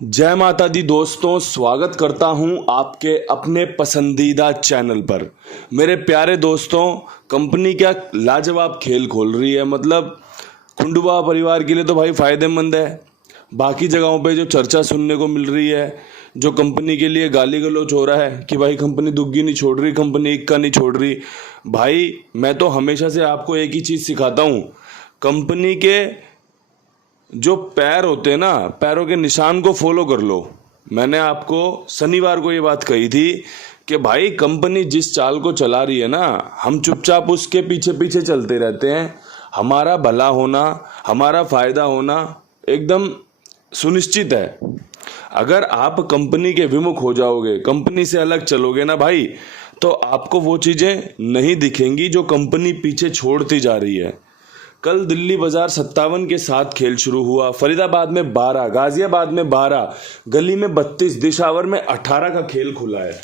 जय माता दी दोस्तों, स्वागत करता हूं आपके अपने पसंदीदा चैनल पर। मेरे प्यारे दोस्तों, कंपनी क्या लाजवाब खेल खोल रही है। मतलब कुंडुबा परिवार के लिए तो भाई फ़ायदेमंद है। बाकी जगहों पे जो चर्चा सुनने को मिल रही है, जो कंपनी के लिए गाली गलौज हो रहा है कि भाई कंपनी दुग्गी नहीं छोड़ रही, कंपनी इक्का नहीं छोड़ रही। भाई मैं तो हमेशा से आपको एक ही चीज़ सिखाता हूँ, कंपनी के जो पैर होते हैं ना, पैरों के निशान को फॉलो कर लो। मैंने आपको शनिवार को ये बात कही थी कि भाई कंपनी जिस चाल को चला रही है ना, हम चुपचाप उसके पीछे पीछे चलते रहते हैं। हमारा भला होना, हमारा फायदा होना एकदम सुनिश्चित है। अगर आप कंपनी के विमुख हो जाओगे, कंपनी से अलग चलोगे ना भाई, तो आपको वो चीज़ें नहीं दिखेंगी जो कंपनी पीछे छोड़ती जा रही है। कल दिल्ली बाजार 57 के साथ खेल शुरू हुआ। फरीदाबाद में 12, गाजियाबाद में 12, गली में 32, दिशावर में 18 का खेल खुला है।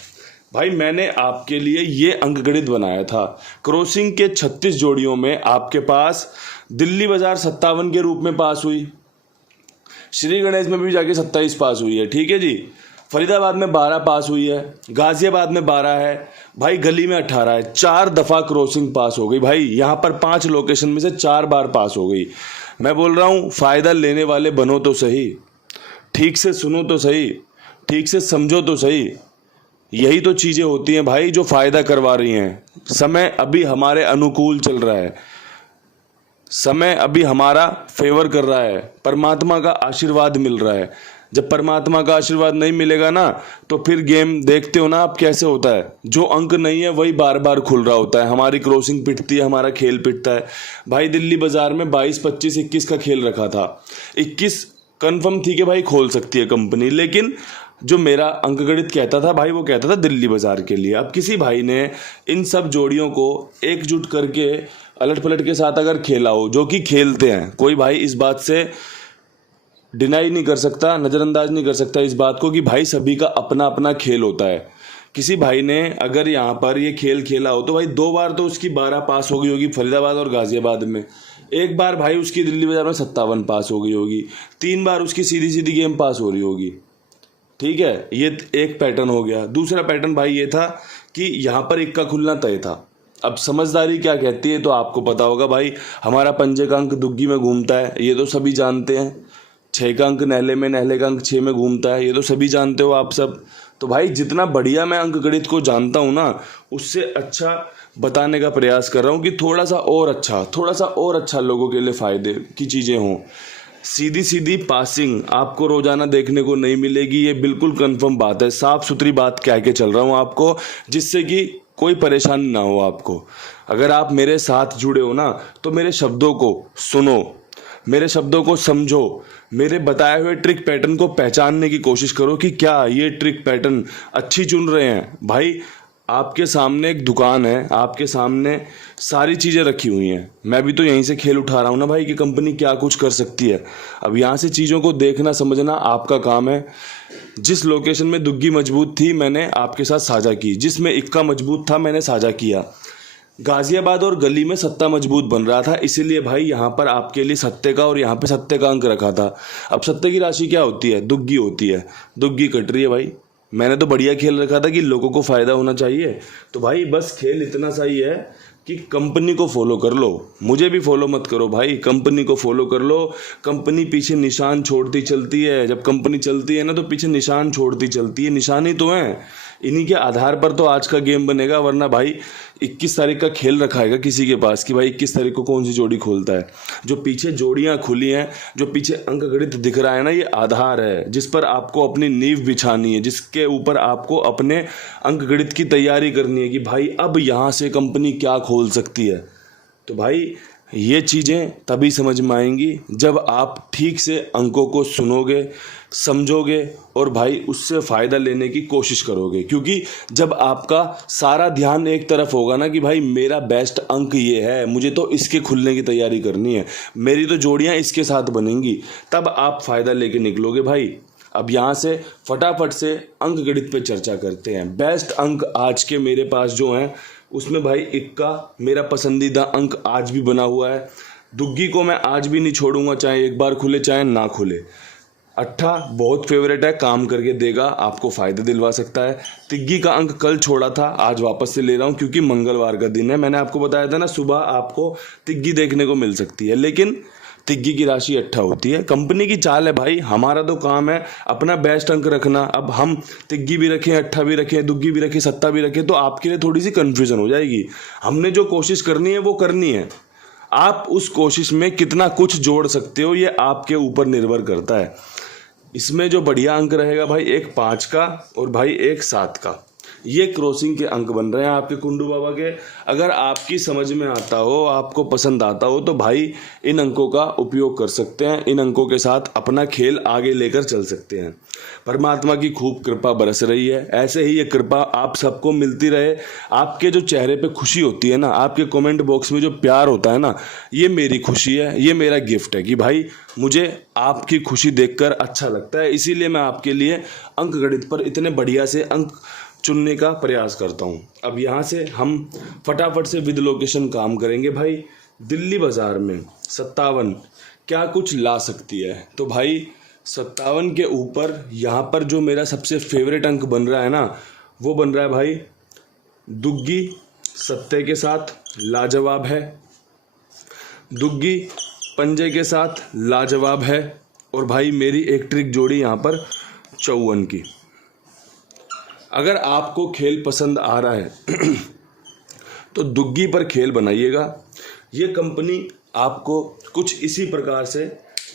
भाई मैंने आपके लिए ये अंकगणित बनाया था। क्रॉसिंग के 36 जोड़ियों में आपके पास दिल्ली बाजार 57 के रूप में पास हुई, श्री गणेश में भी जाके 27 पास हुई है, ठीक है जी। फरीदाबाद में 12 पास हुई है, गाजियाबाद में 12 है, भाई गली में 18 है। 4 दफ़ा क्रॉसिंग पास हो गई। भाई यहाँ पर 5 लोकेशन में से 4 बार पास हो गई। मैं बोल रहा हूँ, फ़ायदा लेने वाले बनो तो सही, ठीक से सुनो तो सही, ठीक से समझो तो सही। यही तो चीज़ें होती हैं भाई जो फ़ायदा करवा रही हैं। समय अभी हमारे अनुकूल चल रहा है, समय अभी हमारा फेवर कर रहा है, परमात्मा का आशीर्वाद मिल रहा है। जब परमात्मा का आशीर्वाद नहीं मिलेगा ना, तो फिर गेम देखते हो ना आप कैसे होता है। जो अंक नहीं है वही बार बार खुल रहा होता है। हमारी क्रॉसिंग पिटती है, हमारा खेल पिटता है। भाई दिल्ली बाजार में 22, 25, 21 का खेल रखा था। 21 कन्फर्म थी कि भाई खोल सकती है कंपनी, लेकिन जो मेरा अंकगणित कहता था भाई, वो कहता था दिल्ली बाजार के लिए। अब किसी भाई ने इन सब जोड़ियों को एकजुट करके अलट पलट के साथ अगर खेला हो, जो कि खेलते हैं, कोई भाई इस बात से डिनाई नहीं कर सकता, नज़रअंदाज नहीं कर सकता इस बात को कि भाई सभी का अपना अपना खेल होता है। किसी भाई ने अगर यहाँ पर ये खेल खेला हो तो भाई 2 बार तो उसकी 12 पास हो गई होगी फरीदाबाद और गाजियाबाद में, 1 बार भाई उसकी दिल्ली बाजार में 57 पास हो गई होगी, 3 बार उसकी सीधी सीधी गेम पास हो रही होगी, ठीक है। ये एक पैटर्न हो गया। दूसरा पैटर्न भाई ये था कि यहाँ पर इक्का खुलना तय था। अब समझदारी क्या कहती है तो आपको पता होगा भाई, हमारा पंजे का अंक दुग्गी में घूमता है, ये तो सभी जानते हैं। 6 का अंक नहले में, नहले का अंक 6 में घूमता है, ये तो सभी जानते हो आप सब। तो भाई जितना बढ़िया मैं अंकगणित को जानता हूँ ना, उससे अच्छा बताने का प्रयास कर रहा हूँ कि थोड़ा सा और अच्छा लोगों के लिए फ़ायदे की चीज़ें हों। सीधी सीधी पासिंग आपको रोजाना देखने को नहीं मिलेगी, ये बिल्कुल कंफर्म बात है। साफ सुथरी बात कह के चल रहा हूँ आपको, जिससे कि कोई परेशानी ना हो आपको। अगर आप मेरे साथ जुड़े हो ना, तो मेरे शब्दों को सुनो, मेरे शब्दों को समझो, मेरे बताए हुए ट्रिक पैटर्न को पहचानने की कोशिश करो कि क्या ये ट्रिक पैटर्न अच्छी चुन रहे हैं। भाई आपके सामने एक दुकान है, आपके सामने सारी चीज़ें रखी हुई हैं। मैं भी तो यहीं से खेल उठा रहा हूँ ना भाई कि कंपनी क्या कुछ कर सकती है। अब यहाँ से चीज़ों को देखना समझना आपका काम है। जिस लोकेशन में दुग्गी मजबूत थी मैंने आपके साथ साझा की, जिसमें इक्का मजबूत था मैंने साझा किया। गाजियाबाद और गली में सत्ता मजबूत बन रहा था, इसीलिए भाई यहाँ पर आपके लिए सत्ते का और यहाँ पे सत्ते का अंक रखा था। अब सत्ते की राशि क्या होती है? दुग्गी होती है। दुग्गी कट रही है भाई। मैंने तो बढ़िया खेल रखा था कि लोगों को फ़ायदा होना चाहिए। तो भाई बस खेल इतना सा ही है कि कंपनी को फॉलो कर लो, मुझे भी फॉलो मत करो भाई, कंपनी को फॉलो कर लो। कंपनी पीछे निशान छोड़ती चलती है। जब कंपनी चलती है ना, तो पीछे निशान छोड़ती चलती है। निशान ही तो है, इन्हीं के आधार पर तो आज का गेम बनेगा। वरना भाई 21 तारीख का खेल रखा है किसी के पास कि भाई 21 तारीख को कौन सी जोड़ी खोलता है। जो पीछे जोड़ियां खुली हैं, जो पीछे अंकगणित दिख रहा है ना, ये आधार है जिस पर आपको अपनी नींव बिछानी है, जिसके ऊपर आपको अपने अंकगणित की तैयारी करनी है कि भाई अब यहाँ से कंपनी क्या खोल सकती है। तो भाई ये चीज़ें तभी समझ में आएंगी जब आप ठीक से अंकों को सुनोगे, समझोगे और भाई उससे फ़ायदा लेने की कोशिश करोगे। क्योंकि जब आपका सारा ध्यान एक तरफ होगा ना कि भाई मेरा बेस्ट अंक ये है, मुझे तो इसके खुलने की तैयारी करनी है, मेरी तो जोड़ियाँ इसके साथ बनेंगी, तब आप फ़ायदा लेके निकलोगे भाई। अब यहाँ से फटाफट से अंकगणित पे चर्चा करते हैं। बेस्ट अंक आज के मेरे पास जो हैं, उसमें भाई इक्का मेरा पसंदीदा अंक आज भी बना हुआ है। दुग्गी को मैं आज भी नहीं छोड़ूंगा, चाहे एक बार खुले चाहे ना खुले। अट्ठा बहुत फेवरेट है, काम करके देगा, आपको फ़ायदे दिलवा सकता है। तिग्गी का अंक कल छोड़ा था, आज वापस से ले रहा हूँ क्योंकि मंगलवार का दिन है। मैंने आपको बताया था ना, सुबह आपको तिग्गी देखने को मिल सकती है, लेकिन तिग्गी की राशि अट्ठा होती है। कंपनी की चाल है भाई, हमारा तो काम है अपना बेस्ट अंक रखना। अब हम तिग्गी भी रखें, अट्ठा भी रखें, दुग्गी भी रखें, सत्ता भी रखें, तो आपके लिए थोड़ी सी कन्फ्यूजन हो जाएगी। हमने जो कोशिश करनी है वो करनी है। आप उस कोशिश में कितना कुछ जोड़ सकते हो ये आपके ऊपर निर्भर करता है। इसमें जो बढ़िया अंक रहेगा भाई, एक 5 का और भाई एक 7 का, ये क्रॉसिंग के अंक बन रहे हैं आपके कुंडू बाबा के। अगर आपकी समझ में आता हो, आपको पसंद आता हो, तो भाई इन अंकों का उपयोग कर सकते हैं। इन अंकों के साथ अपना खेल आगे लेकर चल सकते हैं। परमात्मा की खूब कृपा बरस रही है, ऐसे ही ये कृपा आप सबको मिलती रहे। आपके जो चेहरे पे खुशी होती है ना, आपके कमेंट बॉक्स में जो प्यार होता है ना, ये मेरी खुशी है, ये मेरा गिफ्ट है कि भाई मुझे आपकी खुशी देखकर अच्छा लगता है। इसीलिए मैं आपके लिए अंक गणित पर इतने बढ़िया से अंक चुनने का प्रयास करता हूँ। अब यहाँ से हम फटाफट से विद लोकेशन काम करेंगे भाई। दिल्ली बाज़ार में 57 क्या कुछ ला सकती है, तो भाई 57 के ऊपर यहाँ पर जो मेरा सबसे फेवरेट अंक बन रहा है ना, वो बन रहा है भाई दुग्गी सत्ते के साथ लाजवाब है, दुग्गी पंजे के साथ लाजवाब है, और भाई मेरी एक ट्रिक जोड़ी यहाँ पर 54 की। अगर आपको खेल पसंद आ रहा है तो दुग्गी पर खेल बनाइएगा। ये कंपनी आपको कुछ इसी प्रकार से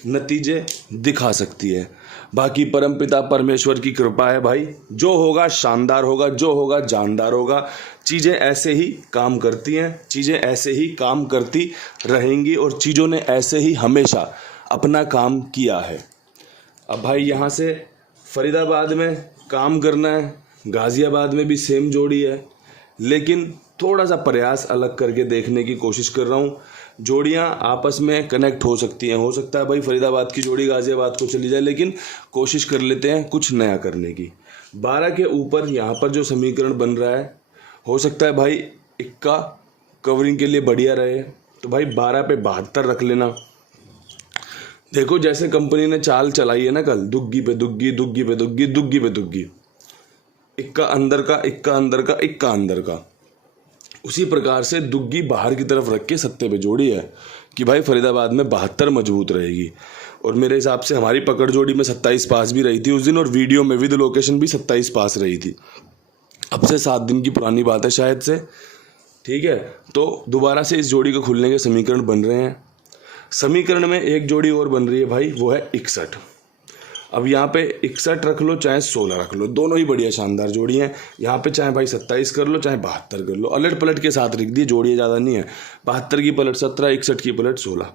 नतीजे दिखा सकती है। बाकी परमपिता परमेश्वर की कृपा है भाई, जो होगा शानदार होगा, जो होगा जानदार होगा। चीज़ें ऐसे ही काम करती हैं, चीज़ें ऐसे ही काम करती रहेंगी, और चीज़ों ने ऐसे ही हमेशा अपना काम किया है। अब भाई यहाँ से फरीदाबाद में काम करना है, गाज़ियाबाद में भी सेम जोड़ी है, लेकिन थोड़ा सा प्रयास अलग करके देखने की कोशिश कर रहा हूँ। जोड़ियाँ आपस में कनेक्ट हो सकती हैं, हो सकता है भाई फरीदाबाद की जोड़ी गाज़ियाबाद को चली जाए, लेकिन कोशिश कर लेते हैं कुछ नया करने की। 12 के ऊपर यहाँ पर जो समीकरण बन रहा है, हो सकता है भाई इक्का कवरिंग के लिए बढ़िया रहे, तो भाई 12 पे 72 रख लेना। देखो जैसे कंपनी ने चाल चलाई है ना कल, दुग्गी पे दुग्गी, दुग्गी पे दुग्गी, दुग्गी पे दुग्गी, इक्का अंदर का, इक्का अंदर का, इक्का अंदर का, उसी प्रकार से दुग्गी बाहर की तरफ रख के सत्ते पे जोड़ी है कि भाई फरीदाबाद में 72 मजबूत रहेगी। और मेरे हिसाब से हमारी पकड़ जोड़ी में 27 पास भी रही थी उस दिन, और वीडियो में विद लोकेशन भी 27 पास रही थी। अब से 7 दिन की पुरानी बात है शायद से, ठीक है। तो दोबारा से इस जोड़ी के खुलने के समीकरण बन रहे हैं। समीकरण में एक जोड़ी और बन रही है भाई, वो है 61। अब यहाँ पे 61 रख लो चाहे 16 रख लो, दोनों ही बढ़िया शानदार जोड़ी हैं। यहाँ पे चाहे भाई 27 कर लो चाहे 72 कर लो, अलट पलट के साथ लिख दिए, जोड़ियाँ ज़्यादा नहीं है। 72 की पलट 17, 61 की पलट 16।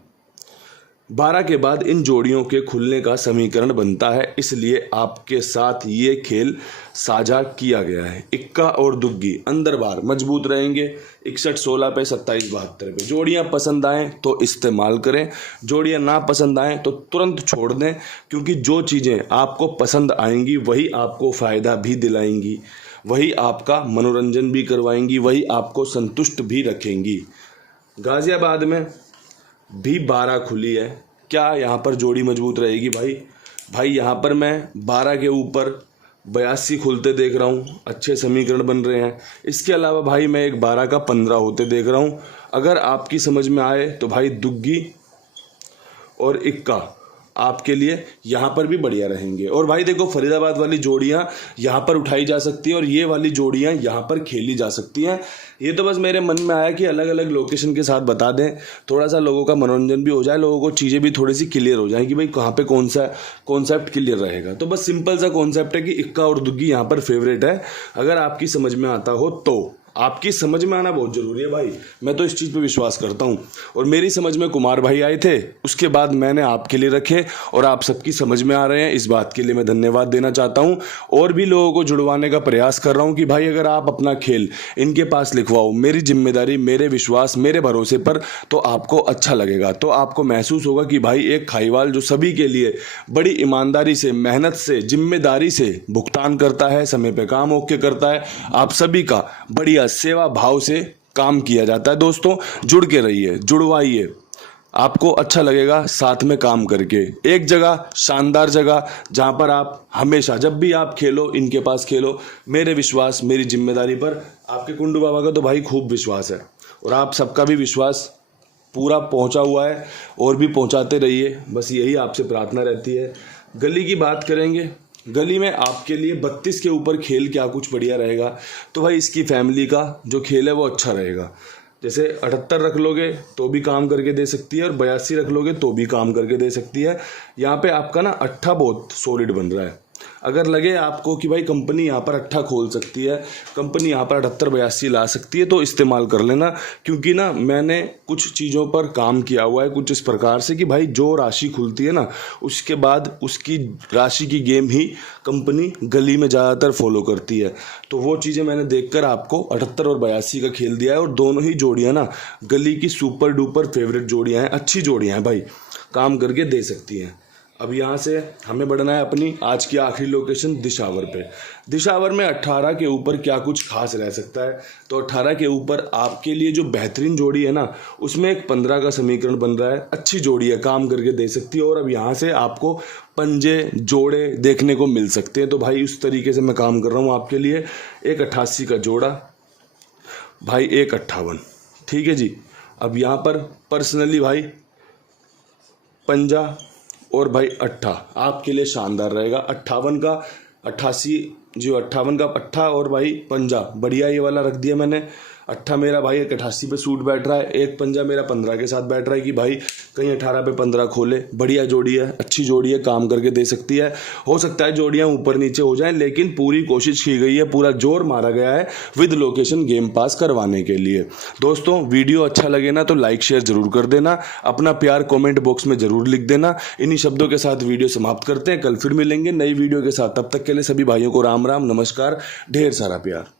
12 के बाद इन जोड़ियों के खुलने का समीकरण बनता है, इसलिए आपके साथ ये खेल साझा किया गया है। इक्का और दुग्गी अंदर बाहर मजबूत रहेंगे, 61 16 पे, 27 72 पे। जोड़ियाँ पसंद आएँ तो इस्तेमाल करें, जोड़ियाँ ना पसंद आएँ तो तुरंत छोड़ दें, क्योंकि जो चीज़ें आपको पसंद आएंगी वही आपको फ़ायदा भी दिलाएंगी, वही आपका मनोरंजन भी करवाएंगी, वही आपको संतुष्ट भी रखेंगी। गाज़ियाबाद में भी 12 खुली है, क्या यहाँ पर जोड़ी मजबूत रहेगी भाई यहाँ पर मैं 12 के ऊपर 82 खुलते देख रहा हूँ, अच्छे समीकरण बन रहे हैं। इसके अलावा भाई मैं एक 12 का 15 होते देख रहा हूँ। अगर आपकी समझ में आए तो भाई दुग्गी और इक्का आपके लिए यहाँ पर भी बढ़िया रहेंगे। और भाई देखो फरीदाबाद वाली जोड़ियाँ यहाँ पर उठाई जा सकती है और ये वाली जोड़ियाँ यहाँ पर खेली जा सकती हैं। ये तो बस मेरे मन में आया कि अलग अलग लोकेशन के साथ बता दें, थोड़ा सा लोगों का मनोरंजन भी हो जाए, लोगों को चीज़ें भी थोड़ी सी क्लियर हो जाए कि भाई कहाँ पे कौन सा कॉन्सेप्ट क्लियर रहेगा। तो बस सिंपल सा कॉन्सेप्ट है कि इक्का और दुग्गी यहाँ पर फेवरेट है। अगर आपकी समझ में आता हो तो, आपकी समझ में आना बहुत ज़रूरी है भाई, मैं तो इस चीज़ पे विश्वास करता हूँ। और मेरी समझ में कुमार भाई आए थे, उसके बाद मैंने आपके लिए रखे और आप सबकी समझ में आ रहे हैं, इस बात के लिए मैं धन्यवाद देना चाहता हूँ। और भी लोगों को जुड़वाने का प्रयास कर रहा हूँ कि भाई अगर आप अपना खेल इनके पास लिखवाओ, मेरी जिम्मेदारी, मेरे विश्वास, मेरे भरोसे पर, तो आपको अच्छा लगेगा। तो आपको महसूस होगा कि भाई एक खाईवाल जो सभी के लिए बड़ी ईमानदारी से, मेहनत से, जिम्मेदारी से भुगतान करता है, समय पे काम होके करता है, आप सभी का बढ़िया सेवा भाव से काम किया जाता है। दोस्तों जुड़ के रहिए, जुड़वाइए, आपको अच्छा लगेगा साथ में काम करके। एक जगह, शानदार जगह, जहाँ पर आप हमेशा जब भी आप खेलो इनके पास खेलो। मेरे विश्वास, मेरी जिम्मेदारी पर आपके कुंडू बाबा का तो भाई खूब विश्वास है और आप सबका भी विश्वास पूरा पहुंचा हुआ है और भी पहुंचाते रहिए, बस यही आपसे प्रार्थना रहती है। गली की बात करेंगे, गली में आपके लिए 32 के ऊपर खेल क्या कुछ बढ़िया रहेगा, तो भाई इसकी फैमिली का जो खेल है वो अच्छा रहेगा। जैसे 78 रख लोगे तो भी काम करके दे सकती है और 82 रख लोगे तो भी काम करके दे सकती है। यहाँ पे आपका ना अट्ठा बहुत सॉलिड बन रहा है। अगर लगे आपको कि भाई कंपनी यहाँ पर अट्ठा खोल सकती है, कंपनी यहाँ पर 78-82 ला सकती है, तो इस्तेमाल कर लेना। क्योंकि ना मैंने कुछ चीज़ों पर काम किया हुआ है कुछ इस प्रकार से कि भाई जो राशि खुलती है ना उसके बाद उसकी राशि की गेम ही कंपनी गली में ज़्यादातर फॉलो करती है। तो वो चीज़ें मैंने देखकर आपको 78 और 82 का खेल दिया है और दोनों ही जोड़ियाँ ना गली की सुपर डुपर फेवरेट जोड़ियाँ हैं, अच्छी जोड़ियाँ हैं भाई, काम करके दे सकती हैं। अब यहाँ से हमें बढ़ना है अपनी आज की आखिरी लोकेशन दिशावर पे। दिशावर में 18 के ऊपर क्या कुछ खास रह सकता है, तो 18 के ऊपर आपके लिए जो बेहतरीन जोड़ी है ना उसमें एक 15 का समीकरण बन रहा है, अच्छी जोड़ी है, काम करके दे सकती है। और अब यहाँ से आपको पंजे जोड़े देखने को मिल सकते हैं, तो भाई उस तरीके से मैं काम कर रहा हूँ आपके लिए। एक 88 का जोड़ा भाई, एक 58, ठीक है जी। अब यहाँ पर पर्सनली भाई पंजा और भाई अट्ठा आपके लिए शानदार रहेगा। 58 का 88, जो 58 का अट्ठा और भाई पंजा बढ़िया ये वाला रख दिया मैंने। अट्ठा मेरा भाई एक 88 पे सूट बैठ रहा है, एक पंजा मेरा 15 के साथ बैठ रहा है कि भाई कहीं 18 पे 15 खोले। बढ़िया जोड़ी है, अच्छी जोड़ी है, काम करके दे सकती है। हो सकता है जोड़ियाँ ऊपर नीचे हो जाएं, लेकिन पूरी कोशिश की गई है, पूरा जोर मारा गया है विद लोकेशन गेम पास करवाने के लिए। दोस्तों वीडियो अच्छा लगे ना तो लाइक शेयर जरूर कर देना, अपना प्यार कॉमेंट बॉक्स में जरूर लिख देना। इन्हीं शब्दों के साथ वीडियो समाप्त करते हैं, कल फिर मिलेंगे नई वीडियो के साथ। तब तक के लिए सभी भाइयों को राम राम, नमस्कार, ढेर सारा प्यार।